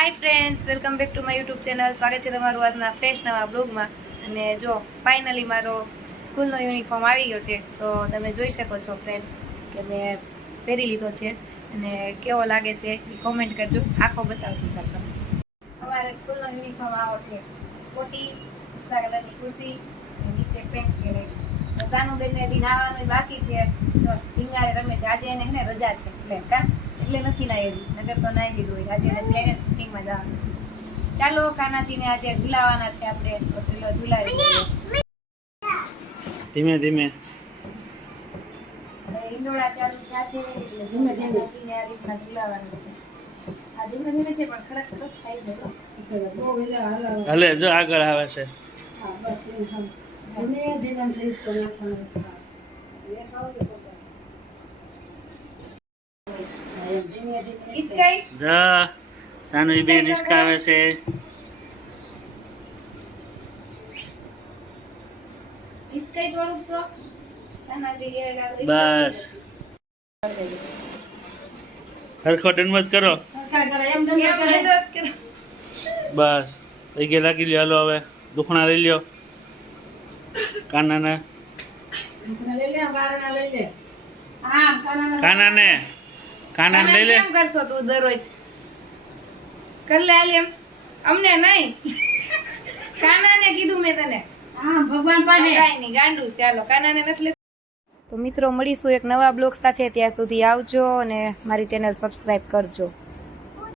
Hi friends, welcome back to my YouTube channel. સ્વાગત છે તમારું આજના ફ્રેશ નવા બ્લોગમાં. અને જો ફાઇનલી મારો સ્કૂલનો યુનિફોર્મ આવી ગયો છે. તો તમે જોઈ શકો છો ફ્રેન્ડ્સ કે મેં પહેરી લીધો છે અને કેવો લાગે છે એ કોમેન્ટ કરજો. આખો બતાવજો સર તમે. અમારે સ્કૂલનો યુનિફોર્મ આવો છે. કોટી પિસ્તા કલરની કુર્તી અને નીચે પેન્ટ પહેરેલી છે. સાનુબેનને હજી નાવાનું બાકી છે. તો ઢીંગારે રમે છે. આજે એને હે રજા છે એટલે નથી નાઈ હજી, નગર તો નાઈ લીધું હોય. આજે એને પ્લેનેટ શૂટિંગમાં જવાનું છે. ચાલો કાનાજીને આજે ઝુલાવાના છે આપણે, તો ચલો ઝુલાવી દઈએ. ધીમે ધીમે ઈંડોળા ચાલુ થયા છે એટલે ધીમે કાનાજીને આ રીતના ઝુલાવવાનું છે. આ ધીમે ધીમે છે પણ ખડક ખડક થાય છે. બહુ વેલા હાલો. ભલે જો આગળ આવે છે. હા બસ એ હમ ધીમે ધીમે ફ્રીઝ કરી નાખવાનું છે. એ ખાવશે તો હિચકાઈ જા સાનવી બેન હિસકાવે છે. હિચકાઈ થોડુંક તો કાનાજી ગયેલા તો બસ હરખો દંડવત કરો. બસ પૈકે લાગી લ્યો. હાલો હવે દુખણા લઈ લ્યો. કાનાને કાનાને લઈ લે. કેમ કરશો તું દરરોજ? કર લે આલી એમ. અમને નહીં, કાનાને કીધું મેં તને. ભગવાન પાસે કાંઈ નહીં, ગાંડું છે. હાલો કાનાને નથી લેતું. તો મિત્રો મળીશું એક નવા બ્લોગ સાથે. ત્યાં સુધી આવજો અને મારી ચેનલ સબસ્ક્રાઇબ કરજો.